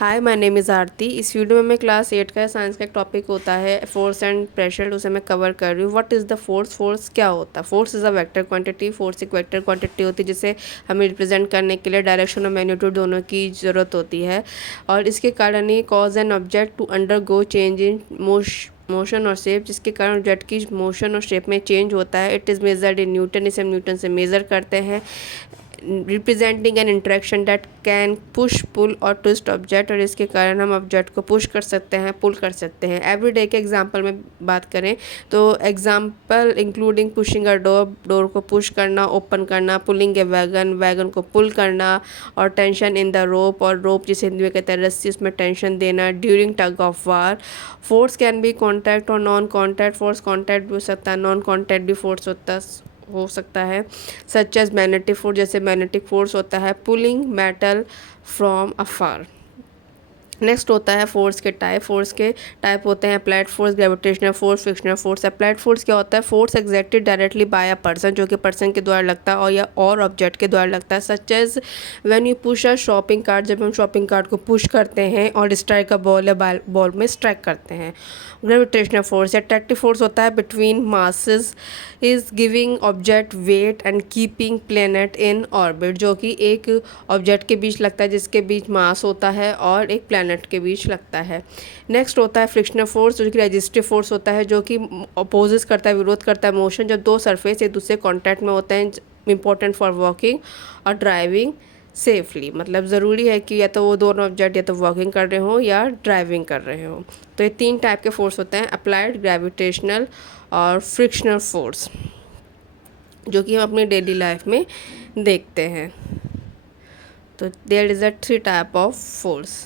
Hi my name is आरती। इस video में मैं क्लास 8 का साइंस का एक टॉपिक होता है फोर्स एंड प्रेशर, उसे मैं कवर कर रही हूँ। What is the force? Force क्या होता है? Force is a vector quantity. Force एक वेक्टर क्वांटिटी होती है जिसे हमें रिप्रेजेंट करने के लिए डायरेक्शन और मैग्नीट्यूड दोनों की ज़रूरत होती है, और इसके कारण ही cause an object to undergo change in motion और शेप, जिसके कारण ऑब्जेक्ट की मोशन और शेप में चेंज होता है। It is measured in newton. इसे हम न्यूटन से मेज़र करते हैं। Representing an interaction that can push pull और ट्विस्ट ऑब्जेक्ट, और इसके कारण हम ऑब्जेक्ट को पुश कर सकते हैं, पुल कर सकते हैं। एवरीडे के एग्जांपल में बात करें तो example including pushing a door, door को पुश करना, ओपन करना, पुलिंग ए वैगन, वैगन को पुल करना, और टेंशन इन द रोप, और रोप जिसे हिंदी में कहते हैं रस्सी, उसमें टेंशन देना। During tug of war, force can be contact और नॉन कॉन्टैक्ट फोर्स। कॉन्टैक्ट भी हो सकता है, नॉन कॉन्टैक्ट भी फोर्स हो सकता है। सच एज मैग्नेटिक फोर्स, जैसे मैग्नेटिक फोर्स होता है pulling metal from afar. Next होता है फोर्स के टाइप। फोर्स के टाइप होते हैं applied force, gravitational force, frictional force. Applied force क्या होता है? Force exerted directly by a person, जो कि पर्सन के द्वारा लगता है और या और ऑब्जेक्ट के द्वारा लगता है। Such as when you push a shopping cart, जब हम शॉपिंग कार्ट को पुश करते हैं और स्ट्राइक अ बॉल या बॉल में स्ट्राइक करते हैं। ग्रेविटेशनल फोर्स अट्रैक्टिव फोर्स होता है between masses, is giving object weight and keeping planet in orbit, जो कि एक ऑब्जेक्ट के बीच लगता है जिसके बीच मास होता है और एक प्लैनेट के बीच लगता है। नेक्स्ट होता है फ्रिक्शनल फोर्स, जो कि रेजिस्टिव फोर्स होता है, जो कि अपोजिस करता है, विरोध करता है मोशन, जब दो सरफेस एक दूसरे कॉन्टैक्ट में होते हैं। इंपॉर्टेंट फॉर वॉकिंग और ड्राइविंग सेफली, मतलब ज़रूरी है कि या तो वो दोनों ऑब्जेक्ट या तो वॉकिंग कर रहे हों या ड्राइविंग कर रहे हों। तो ये तीन टाइप के फोर्स होते हैं, अप्लाइड, ग्रेविटेशनल और फ्रिक्शनल फोर्स, जो कि हम अपनी डेली लाइफ में देखते हैं। तो there is a 3 type of force.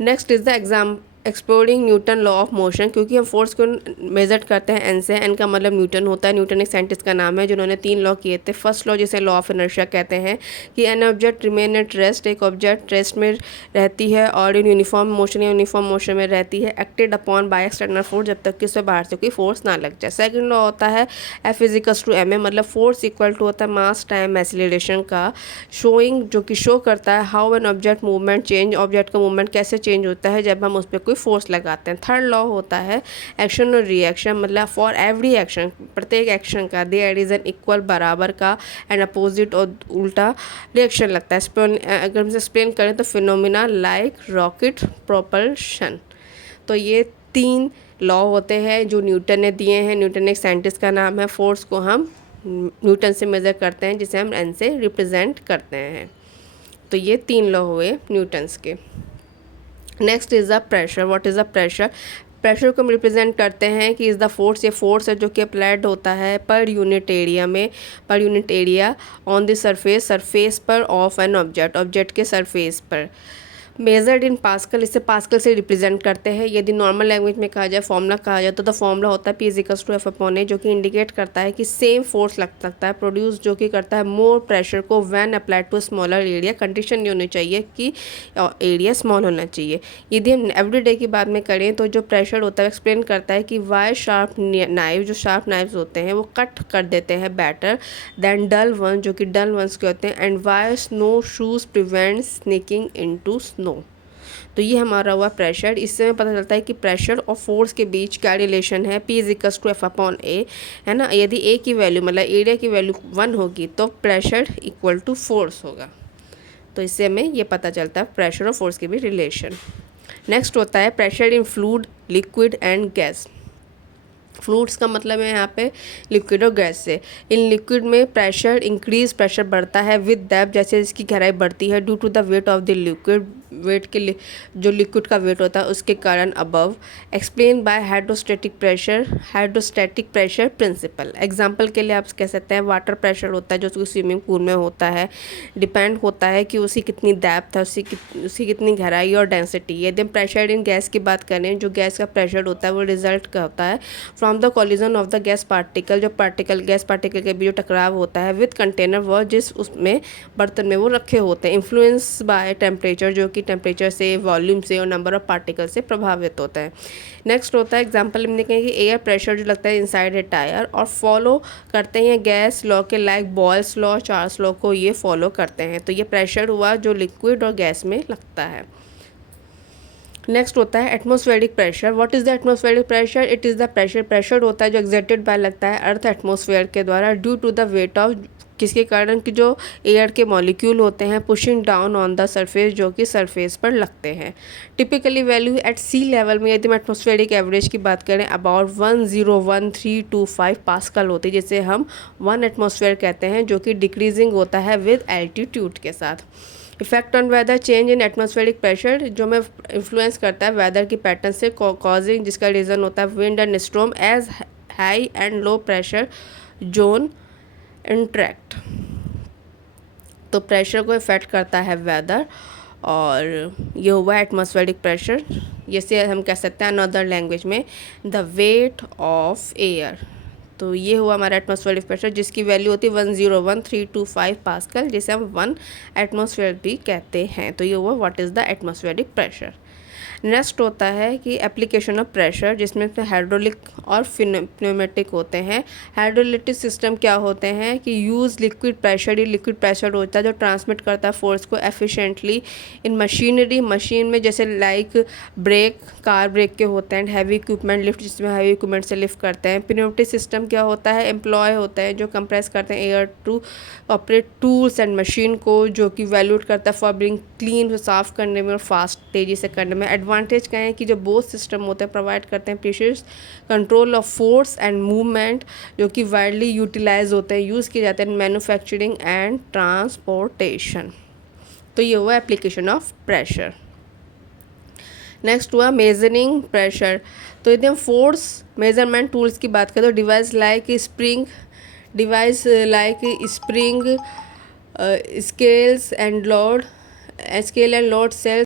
Next is the exam exploring Newton law of motion, क्योंकि हम फोर्स को मेजर करते हैं एन से। एन का मतलब न्यूटन होता है। न्यूटन एक साइंटिस्ट का नाम है जिन्होंने 3 लॉ किए थे। फर्स्ट लॉ, जिसे लॉ ऑफ इनर्शिया कहते हैं, कि an object remain at rest, एक ऑब्जेक्ट रेस्ट में रहती है और इन यूनिफॉर्म मोशन या यूनिफॉर्म मोशन में रहती है, acted upon by external force, जब तक कि उससे बाहर से कोई फोर्स ना लग जाए। सेकंड लॉ होता है F equals to M A, मतलब फोर्स इक्वल टू होता है मास टाइम एक्सीलरेशन का, शोइंग, जो कि शो करता है how an object movement change, object का मूवमेंट कैसे चेंज होता है जब हम उस पर कोई फोर्स लगाते हैं। थर्ड लॉ होता है एक्शन और रिएक्शन, मतलब फॉर एवरी एक्शन, प्रत्येक एक्शन का देयर इज एन इक्वल, बराबर का, एंड अपोजिट और उल्टा रिएक्शन लगता है। अगर हम एक्सप्लेन करें तो फिनोमिना लाइक रॉकेट प्रोपल्शन। तो ये 3 लॉ होते हैं जो न्यूटन ने दिए हैं। न्यूटन एक साइंटिस्ट का नाम है। फोर्स को हम न्यूटन से मेज़र करते हैं, जिसे हम एन से रिप्रेजेंट करते हैं। तो ये 3 लॉ हुए न्यूटन्स के। Next is the pressure. What is the pressure? Pressure को हम रिप्रेजेंट करते हैं कि इज़ द फोर्स, ये फोर्स है जो कि अप्लाइड होता है पर यूनिट एरिया में, per unit area on the surface, surface पर ऑफ एन ऑब्जेक्ट, ऑब्जेक्ट के सरफेस पर। मेजर्ड इन पास्कल, इसे पास्कल से रिप्रेजेंट करते हैं। यदि नॉर्मल लैंग्वेज में कहा जाए, फॉर्मूला कहा जाए, तो द फॉर्मूला होता है P is equals to F upon A, जो कि इंडिकेट करता है कि सेम फोर्स लग सकता है प्रोड्यूस, जो कि करता है मोर प्रेशर को when applied to smaller area. Condition ये होनी चाहिए कि एरिया स्मॉल होना चाहिए। यदि हम एवरीडे की बात में करें तो जो प्रेशर होता है एक्सप्लेन करता है कि वाई शार्प नाइफ, जो शार्प नाइफ्स होते हैं वो कट कर देते हैं बेटर दैन डल वन, जो कि डल वंस के होते हैं, and why snow shoes prevent sinking into snow. तो ये हमारा हुआ प्रेशर। इससे हमें पता चलता है कि प्रेशर और फोर्स के बीच क्या रिलेशन है। P is equals to F upon A, है ना। यदि ए की वैल्यू, मतलब एरिया की वैल्यू 1 होगी तो प्रेशर इक्वल टू फोर्स होगा। तो इससे हमें ये पता चलता है प्रेशर और फोर्स के बीच रिलेशन। नेक्स्ट होता है pressure in fluid, liquid and gas. Fluids का मतलब है यहाँ पे लिक्विड और गैस से। इन लिक्विड में प्रेशर इंक्रीज, प्रेशर बढ़ता है विद डेप्थ, जैसे इसकी गहराई बढ़ती है, due to the weight of the liquid, weight के जो लिक्विड का वेट होता है उसके कारण above. Explain by hydrostatic pressure, hydrostatic pressure principle. Example के लिए आप कह सकते हैं वाटर प्रेशर होता है जो स्विमिंग पूल में होता है, डिपेंड होता है कि उसकी कितनी डेप्थ है, उसकी कितनी गहराई और डेंसिटी। यदि हम प्रेशर इन गैस की बात करें, जो गैस का प्रेशर होता है वो रिजल्ट का होता है from the collision of the gas particle, जो पार्टिकल गैस पार्टिकल के बीच जो टकराव होता है विद कंटेनर वो, जिस उसमें बर्तन में वो रखे होते हैं। इन्फ्लुएंस बाय टेम्परेचर, जो कि टेम्परेचर से, वॉल्यूम से और नंबर ऑफ पार्टिकल से प्रभावित होता है। नेक्स्ट होता है एग्जाम्पल में देखेंगे कि एयर प्रेशर जो लगता है इनसाइड ए टायर, और फॉलो करते हैं गैस लॉ के, like Boyle's law, Charles law को ये फॉलो करते हैं। तो ये प्रेशर हुआ जो लिक्विड और गैस में लगता है। नेक्स्ट होता है atmospheric pressure. What is the atmospheric pressure? It is the pressure होता है जो एक्सर्टेड बाय लगता है अर्थ एटमॉस्फेयर के द्वारा due to the weight of, किसके कारण कि जो एयर के मॉलिक्यूल होते हैं pushing down on the surface, जो कि सरफेस पर लगते हैं। Typically value at sea level में यदि हम एटमॉस्फेरिक एवरेज की बात करें अबाउट 101325 पास्कल होती है, जिसे हम 1 एटमॉस्फेयर कहते हैं, जो कि डिक्रीजिंग होता है विद एल्टीट्यूड के साथ। Effect on whether, change in atmospheric pressure जो में इन्फ्लुएंस करता है वेदर की पैटर्न से, कॉजिंग जिसका रीज़न होता है wind and storm as high and low pressure zone interact. तो प्रेशर को इफेक्ट करता है वेदर, और ये हुआ एटमॉस्फेरिक प्रेशर। जैसे हम कह सकते हैं अनदर लैंग्वेज में द वेट ऑफ एयर। तो ये हुआ हमारा एटमॉस्फेरिक प्रेशर जिसकी वैल्यू होती है 101325 पास्कल, जिसे हम 1 एटमॉस्फेयर भी कहते हैं। तो ये हुआ what is the atmospheric pressure. Next होता है कि एप्लीकेशन ऑफ प्रेशर, जिसमें हाइड्रोलिक और प्नeumatic होते हैं। हाइड्रोलिटिक सिस्टम क्या होते हैं कि यूज़ लिक्विड प्रेशर, ही लिक्विड प्रेशर होता है जो ट्रांसमिट करता है फोर्स को एफिशिएंटली इन मशीनरी, मशीन में, जैसे लाइक ब्रेक, कार ब्रेक के होते हैं, हैवी इक्विपमेंट लिफ्ट जिसमें हैवी इक्विपमेंट से लिफ्ट करते हैं। प्नeumatic सिस्टम क्या होता है, एम्प्लॉय होते हैं जो कंप्रेस करते हैं air to operate tools and machine को, जो कि वैल्यूट करता है फॉर बिंग क्लीन, साफ़ करने में और फास्ट तेज़ी से करने में। एडवांटेज क्या है कि जो बोथ सिस्टम होते हैं प्रोवाइड करते हैं precious control of force and movement, जो कि वाइडली यूटिलाइज होते हैं, यूज़ किए जाते हैं मैन्युफैक्चरिंग एंड ट्रांसपोर्टेशन। तो ये हुआ एप्लीकेशन ऑफ प्रेशर। नेक्स्ट हुआ मेजरिंग प्रेशर। तो यदि हम फोर्स मेजरमेंट टूल्स की बात करें तो device like spring, scales and load, scale and load sales